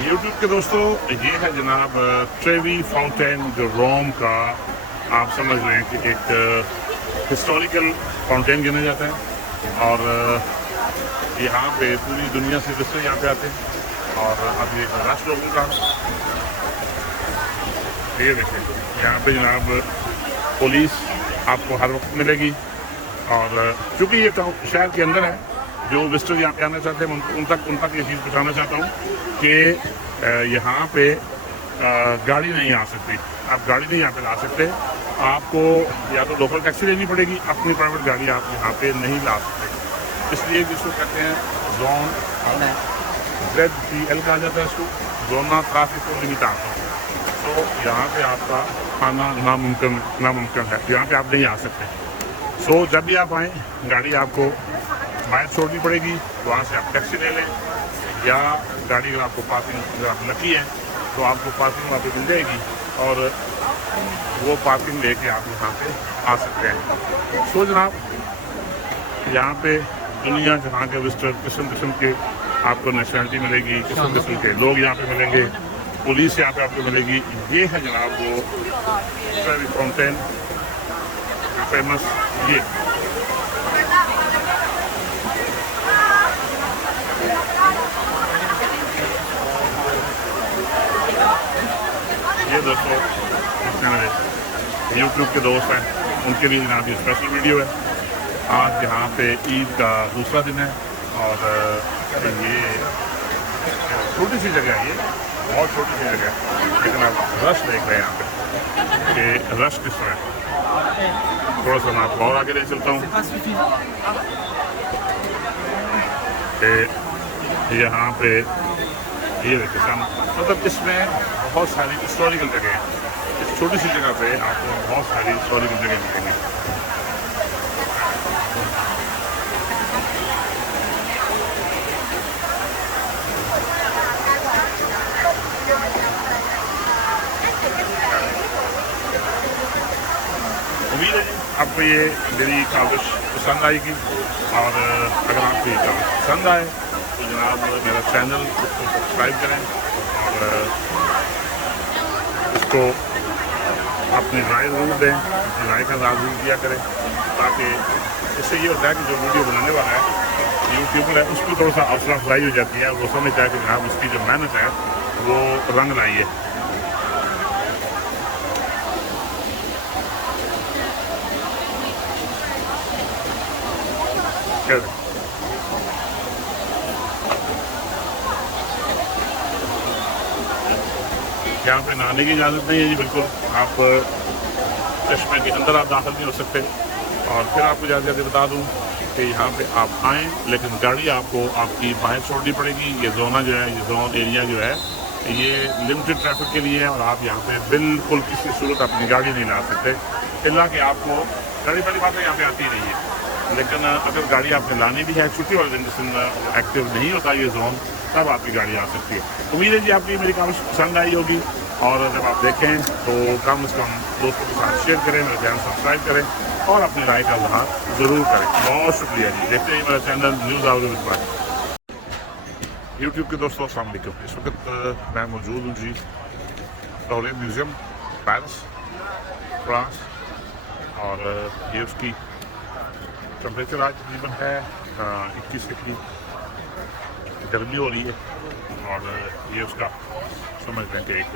YouTube के दोस्तों, ये है जनाब ट्रेवी फाउंटेन, जो रोम का आप समझ रहे हैं कि एक हिस्टोरिकल फाउंटेन गिना जाता है। और यहाँ पे पूरी दुनिया से विजिटर यहाँ पे आते हैं। और अब ये रश लोगों का ये देखें, यहाँ पे जनाब पुलिस आपको हर वक्त मिलेगी। और चूँकि ये शहर के अंदर है, जो विजिटर यहाँ पे आना चाहते हैं उन तक ये चीज़ पहुँचाना चाहता हूँ कि यहाँ पे गाड़ी नहीं आ सकती। आप गाड़ी नहीं यहाँ पे ला सकते। आपको या तो लोकल टैक्सी लेनी पड़ेगी, अपनी प्राइवेट गाड़ी आप यहाँ पे नहीं ला सकते। इसलिए जिसको कहते हैं जोन ZPL कहा जाता है, इसको जोना ट्रैफिक लिमिटातो। तो यहाँ पे आपका आना नामुमकिन है, यहाँ पे आप नहीं आ सकते। सो जब भी आप आएँ, गाड़ी आपको बाहर छोड़नी पड़ेगी, वहाँ से आप टैक्सी ले लें, या गाड़ी अगर आपको पार्किंग अगर आप लकी है तो आपको पार्किंग वहाँ पे मिल जाएगी और वो पार्किंग लेके आप यहाँ पे आ सकते हैं। सो जनाब, यहाँ पे दुनिया जहाँ के विजिटर किस्म के आपको नेशनलिटी मिलेगी, किस्म के लोग यहाँ पे मिलेंगे, पुलिस यहाँ पे आपको मिलेगी। ये है जनाब वो ट्रेवी फाउंटेन फेमस। ये दोस्तों मेरे यूट्यूब के दोस्त हैं, उनके लिए जनाब ये स्पेशल वीडियो है। आज यहाँ पे ईद का दूसरा दिन है और ये छोटी सी जगह है, ये बहुत छोटी सी जगह है, लेकिन आप रश देख रहे हैं यहाँ पे कि रश किस तरह है। थोड़ा सा मैं आपको और आगे ले चलता हूँ कि यहाँ पे ये देखिए सामने, मतलब इसमें बहुत सारी हिस्टोरिकल जगह हैं। इस छोटी सी जगह पे आपको बहुत सारी हिस्टोरिकल जगह मिलेंगी। उम्मीद है आपको ये मेरी काविश पसंद आएगी, और अगर आपको ये काविश पसंद आए तो जनाब मेरा चैनल को सब्सक्राइब करें और इसको अपनी राय ज़रूर दें, अपनी राय का इज़हार ज़रूर किया करें, ताकि इससे ये होता है कि जो वीडियो बनाने वाला है यूट्यूबर है, उसको थोड़ा सा हौसला अफजाई हो जाती है। वो समझता है कि जनाब उसकी जो मेहनत है वो रंग लाई है। यहाँ पे नहाने की इजाज़त नहीं है जी, बिल्कुल। आप चश्मे के अंदर आप दाखिल नहीं हो सकते। और फिर आपको जाते बता दूँ कि यहाँ पे आप आएँ, लेकिन गाड़ी आपको आपकी बाहर छोड़नी पड़ेगी। ये जोना जो है, ये जोन एरिया जो है, ये लिमिटेड ट्रैफिक के लिए है और आप यहाँ पे बिल्कुल किसी सूरत अपनी गाड़ी नहीं ला सकते। इल्ला कि आपको गाड़ी पहली बात है यहाँ पे आती नहीं है, लेकिन अगर गाड़ी आपने लानी भी है, छुट्टी वाले दिन जिस दिन एक्टिव नहीं होता ये जोन, तब आपकी गाड़ी आ सकती है। उम्मीद है जी आपकी मेरी काविश पसंद आई होगी, और जब आप देखें तो कम से कम दोस्तों के साथ शेयर करें, मेरा चैनल सब्सक्राइब करें और अपनी राय का इज़हार ज़रूर करें। बहुत शुक्रिया जी। देखते हैं मेरा channel news out with bye. YouTube के दोस्तों अस्सलाम वालेकुम। इस वक्त मैं मौजूद हूँ जी लाहौर म्यूज़ियम, पेरिस, फ्रांस। और ये उसकी टेम्परेचर आज तकरीबन है 21 डिग्री, गर्मी हो रही है। और ये उसका समझ लें कि एक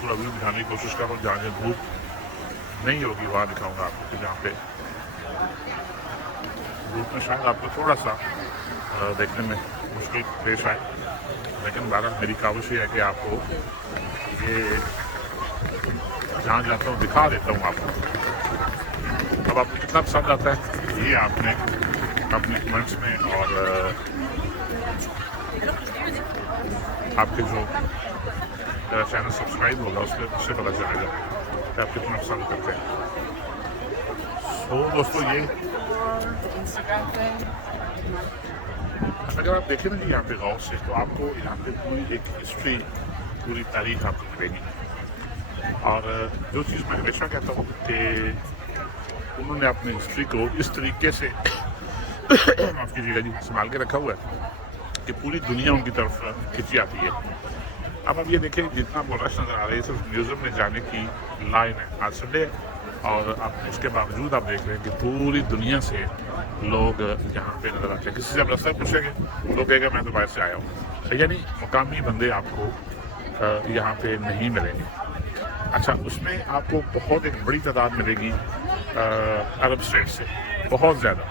पूरा व्यू दिखाने की कोशिश कर रहा हूँ। जहाँ धूप नहीं होगी वहाँ दिखाऊंगा आपको, जहाँ पे धूप में शायद आपको थोड़ा सा देखने में मुश्किल पेश आए, लेकिन बहरहाल मेरी काविश ये है कि आपको ये जहाँ जाता हूँ दिखा देता हूँ आपको। अब आपको कितना पसंद आता है ये आपने अपने कमेंट्स में, और आपके जो मेरा चैनल सब्सक्राइब होगा उससे पता चलेगा कि आप कितना पसंद करते हैं। तो दोस्तों, ये अगर आप देखें ना कि यहाँ पे गौर से, तो आपको यहाँ पे पूरी एक हिस्ट्री, पूरी तारीख आपको मिलेगी। और जो चीज़ मैं हमेशा कहता हूँ कि उन्होंने अपनी हिस्ट्री को इस तरीके से माफ़ कीजिएगा जी, संभाल के रखा हुआ है कि पूरी दुनिया उनकी तरफ खिंची आती है। अब आप ये देखें, जितना आपको रश नज़र आ रहा है सिर्फ म्यूज़ियम में जाने की लाइन है। आज संडे है और आप उसके बावजूद आप देख रहे हैं कि पूरी दुनिया से लोग यहाँ पे नज़र आते हैं। किसी से आप रास्ता पूछेंगे, लोग कहेगा मैं तो बाहर से आया हूँ, यानी मुकामी बंदे आपको यहाँ पे नहीं मिलेंगे। अच्छा, उसमें आपको बहुत एक बड़ी तादाद मिलेगी अरब स्टेट से, बहुत ज़्यादा,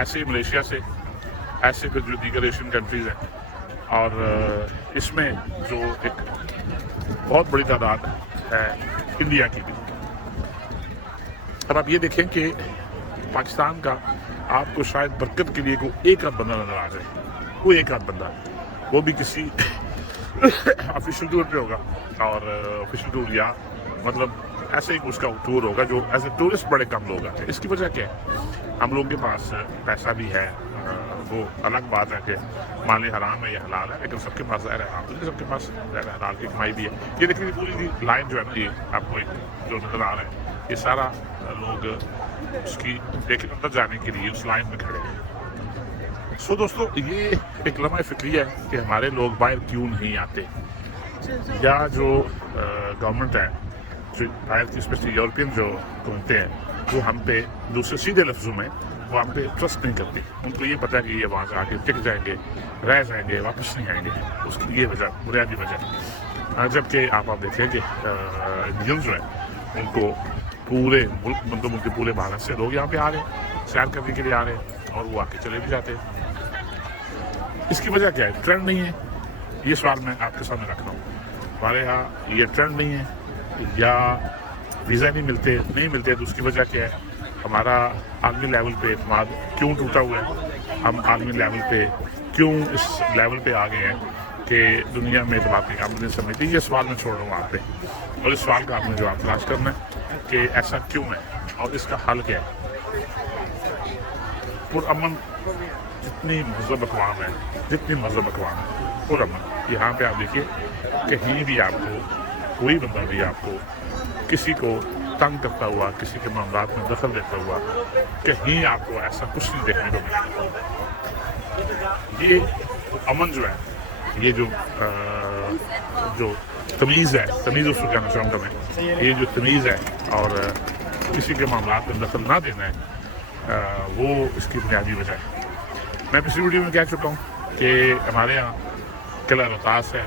ऐसे मलेशिया से, ऐसे फिर जो दीगर एशियन कंट्रीज़ हैं, और इसमें जो एक बहुत बड़ी तादाद है इंडिया की भी। अब आप ये देखें कि पाकिस्तान का आपको शायद बरकत के लिए कोई एक आध बंदा नज़र आ जाए, कोई एक आध बंदा, वो भी किसी ऑफिशियल टूर पे होगा, और ऑफिशियल टूर या मतलब ऐसे ही उसका टूर होगा जो एज ए टूरिस्ट बड़े कम लोग आते हैं। इसकी वजह क्या है? हम लोगों के पास पैसा भी है, वो अलग बात है कि माल हराम है या हलाल है, लेकिन सबके पास ज़ाहिर हराम तो नहीं, सबके पास हलाल की कमाई भी है। ये देखिए पूरी लाइन जो है ना, ये आपको जो नज़र आ रहा है, ये सारा लोग उसकी देखिए अंदर जाने के लिए उस लाइन में खड़े हैं। सो दोस्तों, ये एक लम्हा फिक्रिया है कि हमारे लोग बाहर क्यों नहीं आते, या जो गवर्नमेंट है, जो बाहर की स्पेशली यूरोपियन जो घूमते हैं, वो हम पे दूसरे सीधे लफ्ज़ों में वो हम पे ट्रस्ट नहीं करती। उनको ये पता है कि ये वहाँ से आके टिक जाएंगे, रह जाएंगे, वापस नहीं आएंगे। उसकी ये वजह, बुनियादी वजह। जबकि आप देखें कि इंडियन जो है उनको पूरे मुल्क, मतलब उनके पूरे भारत से लोग यहाँ पे आ रहे हैं, सैर करने के लिए आ रहे हैं, और वो आके चले भी जाते हैं। इसकी वजह क्या है? ट्रेंड नहीं है, ये सवाल मैं आपके सामने रख रहा हूँ। हमारे यहाँ ये ट्रेंड नहीं है, या वीज़ा नहीं मिलते, तो उसकी वजह क्या है? हमारा आलमी लेवल पे एतमाद क्यों टूटा हुआ है? हम आलमी लेवल पे क्यों इस लेवल पे आ गए हैं कि दुनिया में एतमाद की आमदनी समझती? ये सवाल मैं छोड़ रहा हूँ आप पे, और इस सवाल का आपने जवाब तलाश करना है कि ऐसा क्यों है और इसका हल क्या है। पुरअमन जितनी मज़हब अक़वाम है, पुरअमन, यहाँ पे आप देखिए कहीं भी आपको कोई बंदा भी आपको किसी को तंग करता हुआ, किसी के मामलात में दखल देता हुआ, कहीं आपको ऐसा कुछ नहीं देखने को मिलेगा। ये अमन जो है, ये जो तमीज़ है, तमीज़ उसको कहना चाहूँगा मैं, ये जो तमीज़ है और किसी के मामलात में दखल ना देना है, वो इसकी बुनियादी वजह है। मैं पिछली वीडियो में कह चुका हूँ कि हमारे यहाँ किला रोहतास है,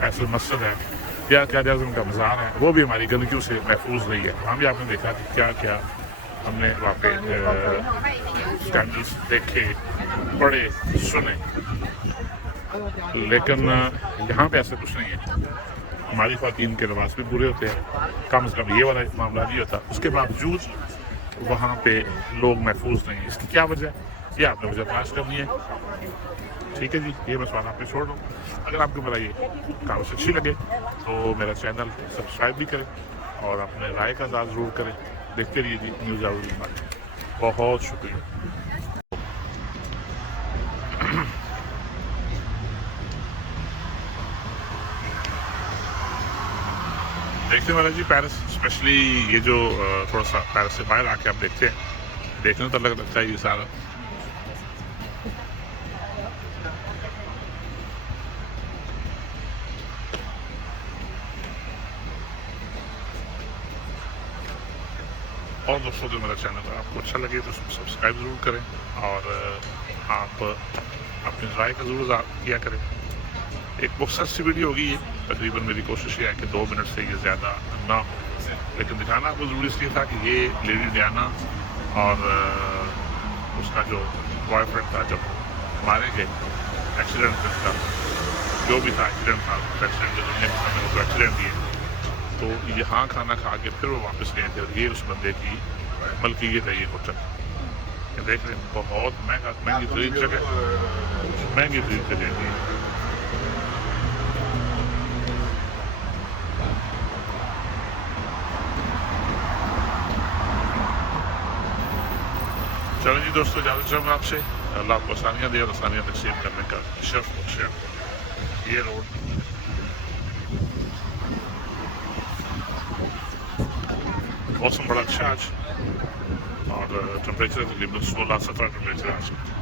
फैसल मस्जिद है, या क्या आज़म का मज़ार है, वो भी हमारी गंदगियों से महफूज नहीं है। वहाँ भी आपने देखा कि क्या क्या हमने वहाँ पे स्कैंडल्स देखे, पढ़े, सुने, लेकिन यहाँ पे ऐसा कुछ नहीं है। हमारी ख़वातीन के लिबास भी पूरे होते हैं, कम से कम ये वाला मामला नहीं होता, उसके बावजूद वहाँ पे लोग महफूज नहीं है। इसकी क्या वजह है? ये आपने वजह तलाश करनी है। ठीक है जी, ये मैं सवाल आप पे छोड़ रहा हूँ। अगर आपको मेरा ये काम अच्छी लगे तो मेरा चैनल सब्सक्राइब भी करें और अपने राय का इज़हार ज़रूर करें। देखते रहिए जी न्यूज़ आउट। बहुत शुक्रिया। देखते वाला जी पेरिस, स्पेशली ये जो थोड़ा सा पेरिस से बाहर आके आप देखते हैं, देखने तो लगता है ये सारा और दोस्तों, जो मेरा चैनल है आपको अच्छा लगे तो सब्सक्राइब ज़रूर करें और आप अपनी राय का ज़रूर किया करें। एक मुख्तसर सी वीडियो होगी ये, तकरीबन मेरी कोशिश ये है कि 2 मिनट से ये ज़्यादा ना हो, लेकिन दिखाना आपको ज़रूरी इसलिए था कि ये लेडी डियाना और उसका जो बॉयफ्रेंड था जब मारे गए, एक्सीडेंट था, जो भी था एक्सीडेंट था, एक्सीडेंट जो दुनिया के सामने वो एक्सीडेंट दिए, तो यहाँ खाना खा के फिर वो वापस गए थे। ये उस बंदे की मलकियत है ये होटल, देख रहे हैं, बहुत महंगी तरीन जगह है। चलो जी दोस्तों, इजाज़त चाहूँगा आपसे। अल्लाह आपको आसानियाँ दे और आसानियाँ नसीब करने का शर्फ बख्शे। ये रोड मौसम बड़ा अच्छा आज, और और टेम्परेचर तकरीबन 16-17 टेम्परेचर है।